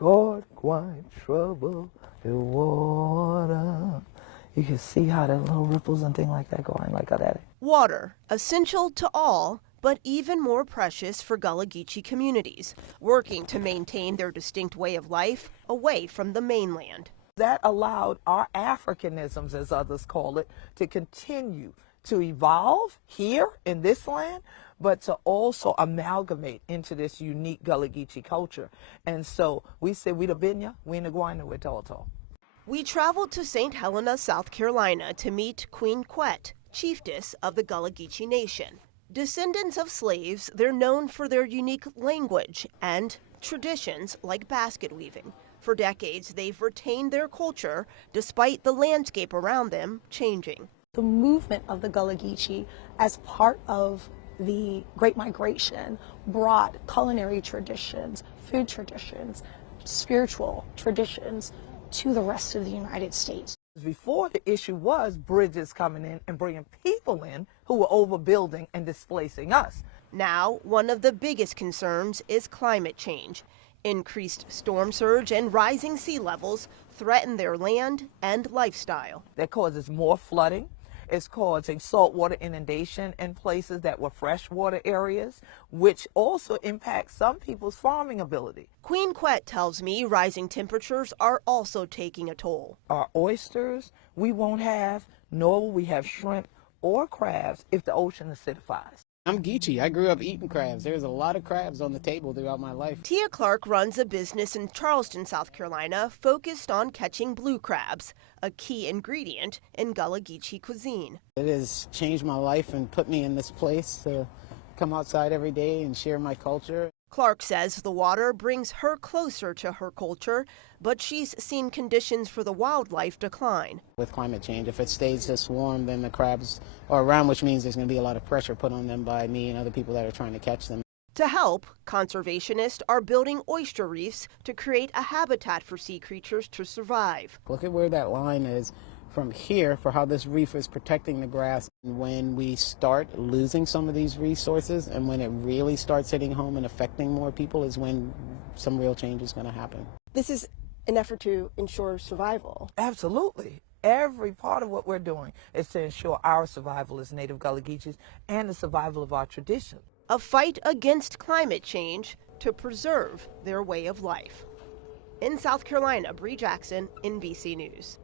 God quite trouble the water. You can see how the little ripples and things like that going like that. Water, essential to all, but even more precious for Gullah-Geechee communities, working to maintain their distinct way of life away from the mainland. That allowed our Africanisms, as others call it, to continue to evolve here in this land, but to also amalgamate into this unique Gullah-Geechee culture. And so we say we the Binya, we in the Guayna, we Toto. We traveled to St. Helena, South Carolina to meet Queen Quet, chiefess of the Gullah-Geechee Nation. Descendants of slaves, they're known for their unique language and traditions like basket weaving. For decades, they've retained their culture despite the landscape around them changing. The movement of the Gullah-Geechee as part of the Great Migration brought culinary traditions, food traditions, spiritual traditions to the rest of the United States. Before, the issue was bridges coming in and bringing people in who were overbuilding and displacing us. Now, one of the biggest concerns is climate change. Increased storm surge and rising sea levels threaten their land and lifestyle. That causes more flooding. It's causing saltwater inundation in places that were freshwater areas, which also impacts some people's farming ability. Queen Quet tells me rising temperatures are also taking a toll. Our oysters we won't have, nor will we have shrimp or crabs if the ocean acidifies. I'm Geechee. I grew up eating crabs. There's a lot of crabs on the table throughout my life. Tia Clark runs a business in Charleston, South Carolina, focused on catching blue crabs, a key ingredient in Gullah-Geechee cuisine. It has changed my life and put me in this place to come outside every day and share my culture. Clark says the water brings her closer to her culture, but she's seen conditions for the wildlife decline. With climate change, if it stays this warm, then the crabs are around, which means there's going to be a lot of pressure put on them by me and other people that are trying to catch them. To help, conservationists are building oyster reefs to create a habitat for sea creatures to survive. Look at where that line is from here for how this reef is protecting the grass. When we start losing some of these resources and when it really starts hitting home and affecting more people is when some real change is going to happen. This is an effort to ensure survival. Absolutely. Every part of what we're doing is to ensure our survival as Native Gullah-Geechees and the survival of our tradition. A fight against climate change to preserve their way of life. In South Carolina, Brie Jackson, NBC News.